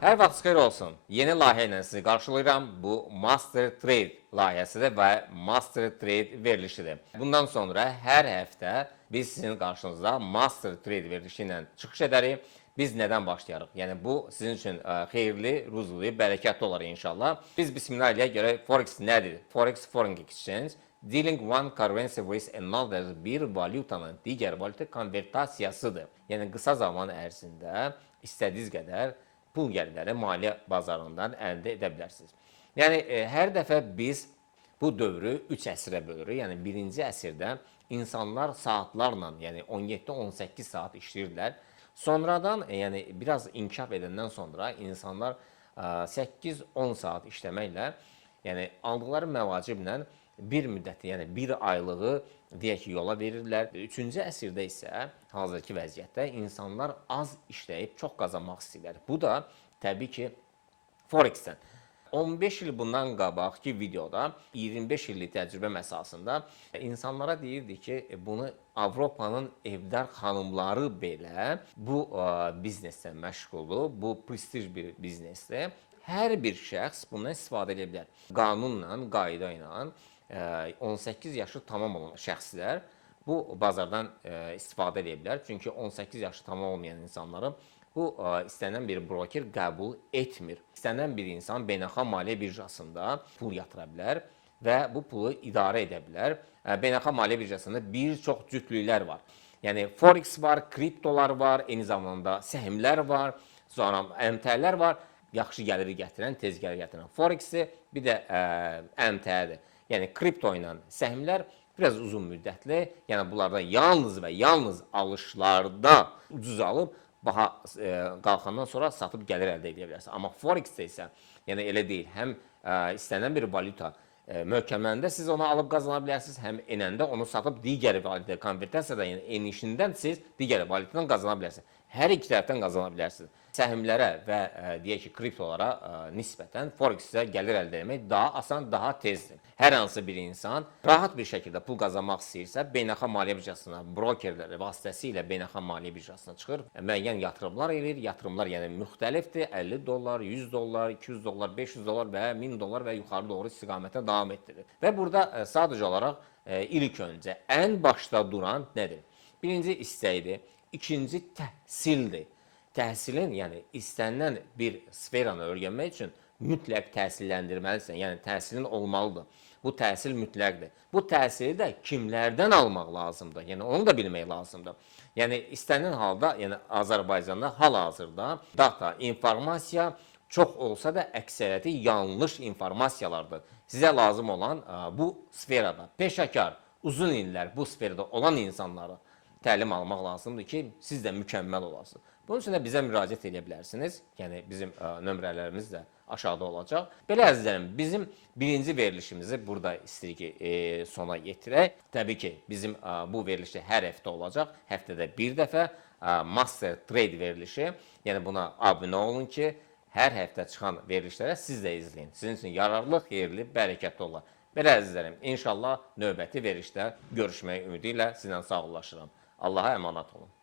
Hər vaxt xeyir olsun. Yeni layihə ilə sizi qarşılayıram. Bu Master Trade layihəsidir və Master Trade verilişidir. Bundan sonra hər həftə biz sizin qarşınızda Master Trade verilişi ilə çıxış edərik. Biz nədən başlayarıq? Yəni bu sizin üçün xeyirli, ruzlu, bərəkətli olar inşallah. Biz bismillah ilə görək Forex nədir? Forex Foreign Exchange dealing one currency with another bir valyutanın digər valyuta konvertasiyasıdır. Yəni qısa zaman ərzində istədiyiniz qədər pul gəlirləri maliyyə bazarından əldə edə bilərsiniz. Yəni hər dəfə biz bu dövrü 3 əsrə bölürük. Yəni birinci əsrdə insanlar saatlarla, yəni 17-18 saat işləyirdilər. Sonradan, yəni biraz inkişaf edəndən sonra insanlar 8-10 saat işləməklə, yəni aldıqları məvaciblə bir müddəti, yəni bir aylığı deyək ki, yola verirlər. 3-cü əsrdə isə hazırki vəziyyətdə insanlar az işləyib çox qazanmaq istəyirlər. Bu da təbii ki, Forex-dən. 15 il bundan qabaqki videoda 25 illik təcrübə əsasında insanlara deyirdi ki, bunu Avropanın evdar xanımları belə bu bizneslə məşğuldur, bu prestij bir biznesdir. Hər bir şəxs bundan istifadə edə bilər. Qanunla, qayda ilə 18 yaşı tamam olan şəxslər bu bazardan istifadə edə bilər. Çünki 18 yaşı tamam olmayan insanları bu istənilən bir broker qəbul etmir. İstənilən bir insan beynəlxalq maliyyə birjasında pul yatıra bilər və bu pulu idarə edə bilər. Beynəlxalq maliyyə birjasında bir çox cütlüklər var. Yəni Forex var, kriptolar var, eyni zamanda səhmlər var, sonra əmtələr var. Yaxşı gəliri gətirən, tez gəlir gətirən Forex-i, bir də əmtədir. Yəni kripto ilə səhmlər biraz uzun müddətli, yəni bunlardan yalnız və yalnız alışlarda ucuz alıb, baha qalxandan sonra satıb gəlir əldə edə bilərsiniz. Amma Forex-də isə yəni elə deyil. Həm istənilən bir valyuta möhkəmləndə siz onu alıb qazana bilərsiniz, həm enəndə onu satıb digər valyuta konvertasiyada, yəni enişindən siz digər valyutadan qazana bilərsiniz. Hər iki tərəfdən qazana bilərsiniz. Səhmlərə və deyək ki, kriptolara nisbətən Forex-də gəlir əldə etmək daha asan, daha tezdir. Hər hansı bir insan rahat bir şəkildə pul qazanmaq istəyirsə, beynəlxalq maliyyə birjasına, brokerlər vasitəsilə beynəlxalq maliyyə birjasına çıxır, müəyyən yatırımlar edir. Yatırımlar yəni müxtəlifdir. 50 dollar, 100 dollar, 200 dollar, 500 dollar və 1000 dollar və yuxarı doğru istiqamətə davam etdirir. Və burada sadəcə olaraq ilk öncə ən başda duran nədir? Birinci istəkdir, ikinci təhsildir. Təhsilin, yəni istənilən bir sferanı öyrənmək üçün mütləq təhsilləndirməlisən, yəni təhsilin olmalıdır. Bu təhsil mütləqdir. Bu təhsili də kimlərdən almaq lazımdır? Yəni onu da bilmək lazımdır. Yəni istənilən halda, yəni Azərbaycanda hal-hazırda data, informasiya çox olsa da əksəriyyəti yanlış informasiyalardır. Sizə lazım olan bu sferada peşəkar, uzun illər bu sferada olan insanları təlim almaq lazımdır ki, siz də mükəmməl olasınız. Bunun üçün də bizə müraciət edə bilərsiniz. Yəni bizim nömrələrimiz də aşağıda olacaq. Belə əzizlərim, bizim birinci verilişimizi burada istəyirik ki, sona yetirək. Təbii ki, bizim bu verilişi hər həftə olacaq. Həftədə bir dəfə Master Trade verilişi. Yəni buna abunə olun ki, hər həftə çıxan verilişlərə siz də izləyin. Sizin üçün yararlı, xeyirli, bərəkətli olar. Belə əzizlərim, inşallah növbəti verilişdə görüşmək ümidi ilə sizlə sağollaşıram. Allaha əmanət olun.